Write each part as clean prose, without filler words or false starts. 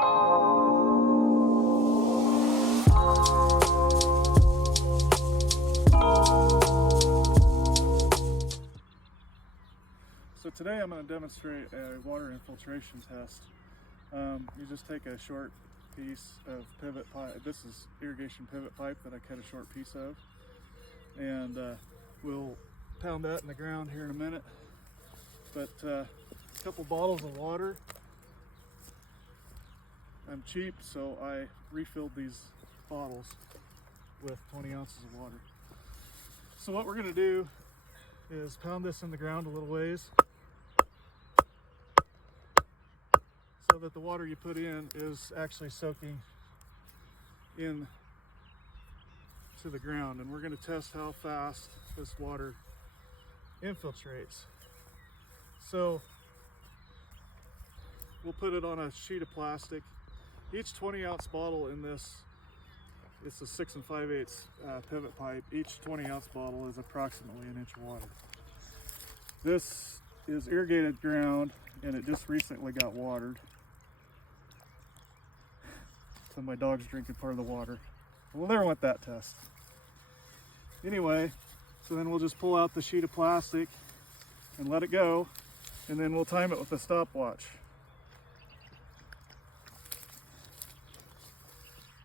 So today I'm going to demonstrate a water infiltration test. You just take a short piece of pivot pipe. This is irrigation pivot pipe that I cut a short piece of, and we'll pound that in the ground here in a minute. But a couple bottles of water. I'm cheap, so I refilled these bottles with 20 ounces of water. So what we're going to do is pound this in the ground a little ways, so that the water you put in is actually soaking in to the ground. And we're going to test how fast this water infiltrates. So we'll put it on a sheet of plastic. Each 20-ounce bottle in this, it's a 6 5/8 pivot pipe. Each 20-ounce bottle is approximately 1 inch of water. This is irrigated ground, and it just recently got watered. So my dog's drinking part of the water. We'll never want that test. Anyway, so then we'll just pull out the sheet of plastic and let it go, and then we'll time it with a stopwatch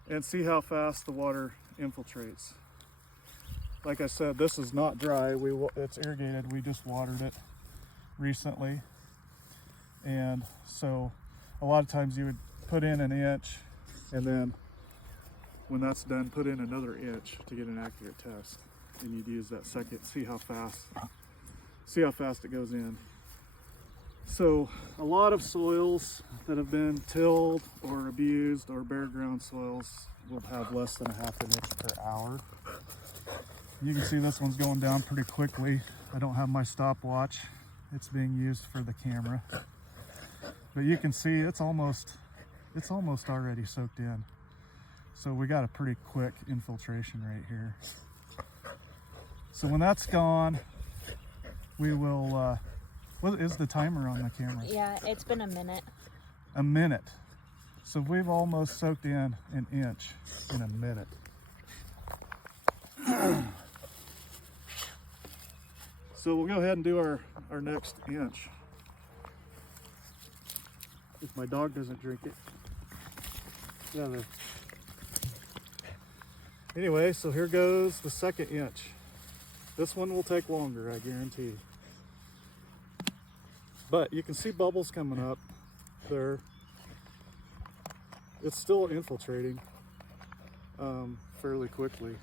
and see how fast the water infiltrates. Like I said, this is not dry. It's irrigated. We just watered it recently, and so a lot of times you would put in 1 inch, and then when that's done, put in another inch to get an accurate test, and you'd use that second, see how fast it goes in. So a lot of soils that have been tilled or abused, or bare ground soils, will have less than 1/2 inch per hour. You can see this one's going down pretty quickly. I don't have my stopwatch. It's being used for the camera. But you can see it's almost already soaked in. So we got a pretty quick infiltration right here. So when that's gone, we will, what is the timer on the camera? Yeah, it's been a minute. A minute. So we've almost soaked in 1 inch in a minute. So we'll go ahead and do our next inch. If my dog doesn't drink it. Yeah. Anyway, so here goes the second inch. This one will take longer, I guarantee. But you can see bubbles coming up there. It's still infiltrating fairly quickly.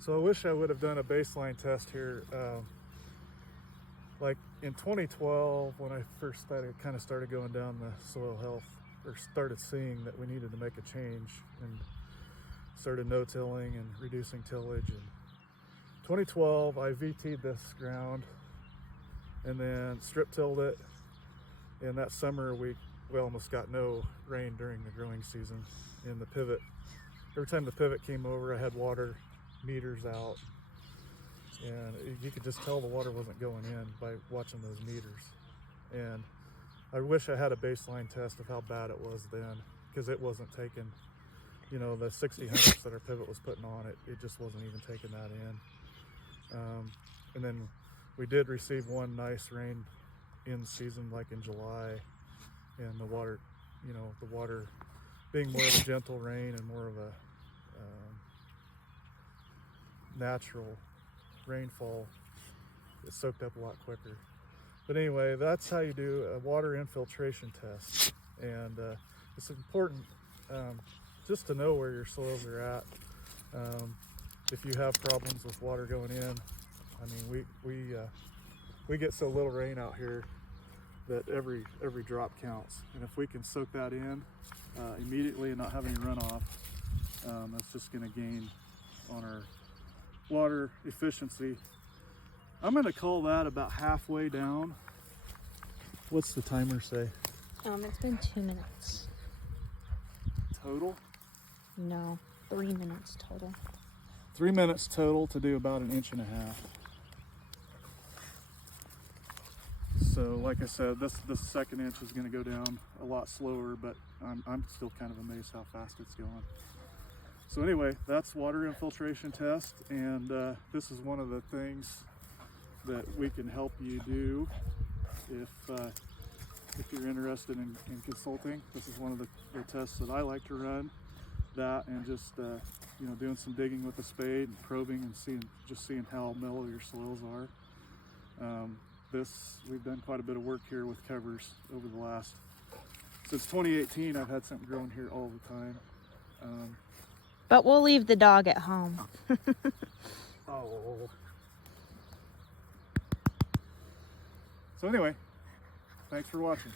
So I wish I would have done a baseline test here. Like in 2012, when I first started going down the soil health, or started seeing that we needed to make a change, and started no-tilling and reducing tillage. In 2012, I VT'd this ground and then strip-tilled it. And that summer, we almost got no rain during the growing season. And the pivot, every time the pivot came over, I had water meters out, and you could just tell the water wasn't going in by watching those meters. And I wish I had a baseline test of how bad it was then, because it wasn't taking, you know, the 60 hundredths that our pivot was putting on it, it just wasn't even taking that in. And then we did receive one nice rain in season, like in July, and the water, you know, the water being more of a gentle rain and more of a natural rainfall, it soaked up a lot quicker. But anyway, that's how you do a water infiltration test. And it's important just to know where your soils are at. If you have problems with water going in, I mean, we get so little rain out here that every drop counts. And if we can soak that in immediately and not have any runoff, that's just going to gain on our water efficiency. I'm going to call that about halfway down. What's the timer say? It's been 2 minutes. Total? No. 3 minutes total. 3 minutes total to do about 1.5 inches. So like I said, this second inch is going to go down a lot slower, but I'm still kind of amazed how fast it's going. So anyway, that's water infiltration test, and this is one of the things that we can help you do if you're interested in consulting. This is one of the tests that I like to run. That and just you know, doing some digging with a spade and probing and seeing how mellow your soils are. We've done quite a bit of work here with covers over the last, since 2018, I've had something growing here all the time. But we'll leave the dog at home. Oh. So anyway, thanks for watching.